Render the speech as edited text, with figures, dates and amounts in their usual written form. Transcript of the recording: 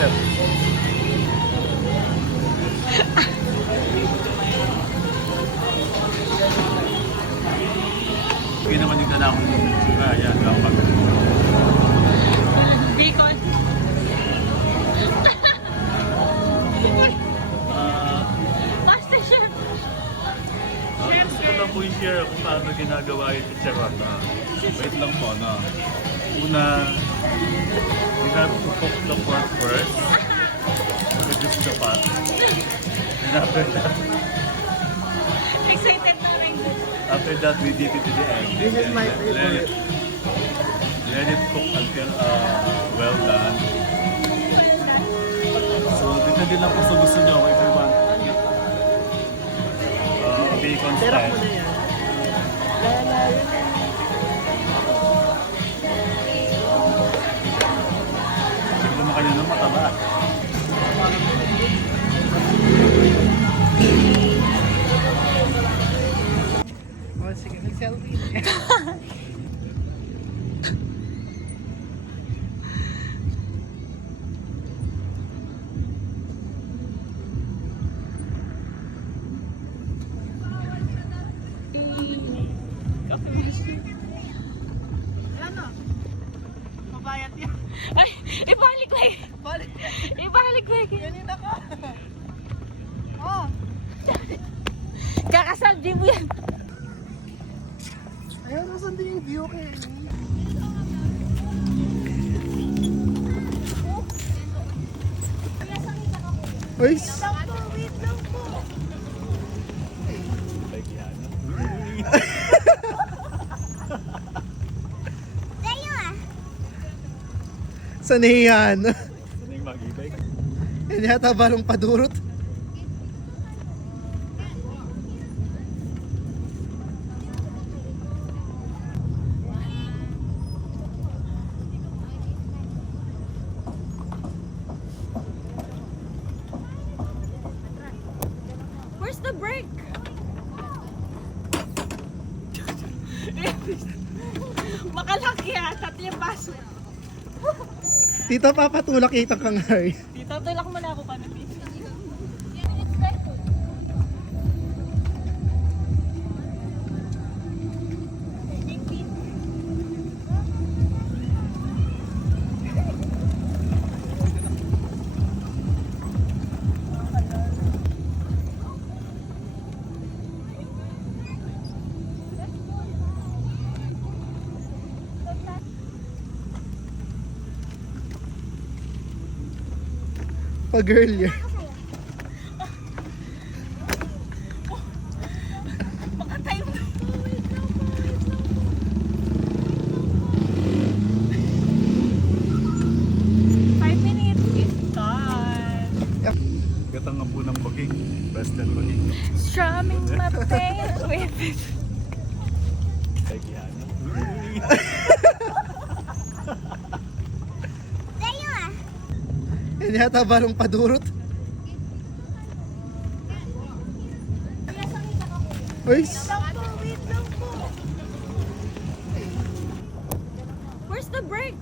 sir. Hindi naman yung na ako ng yan, lang pag Bacon. Master Chef. Gusto lang po i-share kung paano ginagawa yung chicharon. Wait lang po, no? Una, we have to cook the pork first. Reduce the fat. And Excited na rin. after that, we dip it to the end. This is my Let favorite. it cook until well done. So, depende lang po sa gusto nyo. If you want bacon Terap style. mo na yan. Tignan mo kayo ng mataba. Oh, sige, mag-selfie. Ano? Mabayat yan. Ay, ibalik ko eh. Balik. Ibalik ko eh. Ganina ka. Oh. Kakasaldi mo yan. Ayaw, nasan din yung view kay Uy! Wait lang po. Like yan. Sanihan! Ano yung mag-ibig? Yan yata balong padurot. Where's the break? Makalaki ha, tatlong baso. Tita, papatulak kitang kangay. Dito, tulak mo na ako pa na. Pa-girl yan. Makatay mo. Five minutes is done. Gatang nga po ng baging. Best and baging. Strumming my pain with Like yan. Yan yata balong padurot. Uy! Where's the break?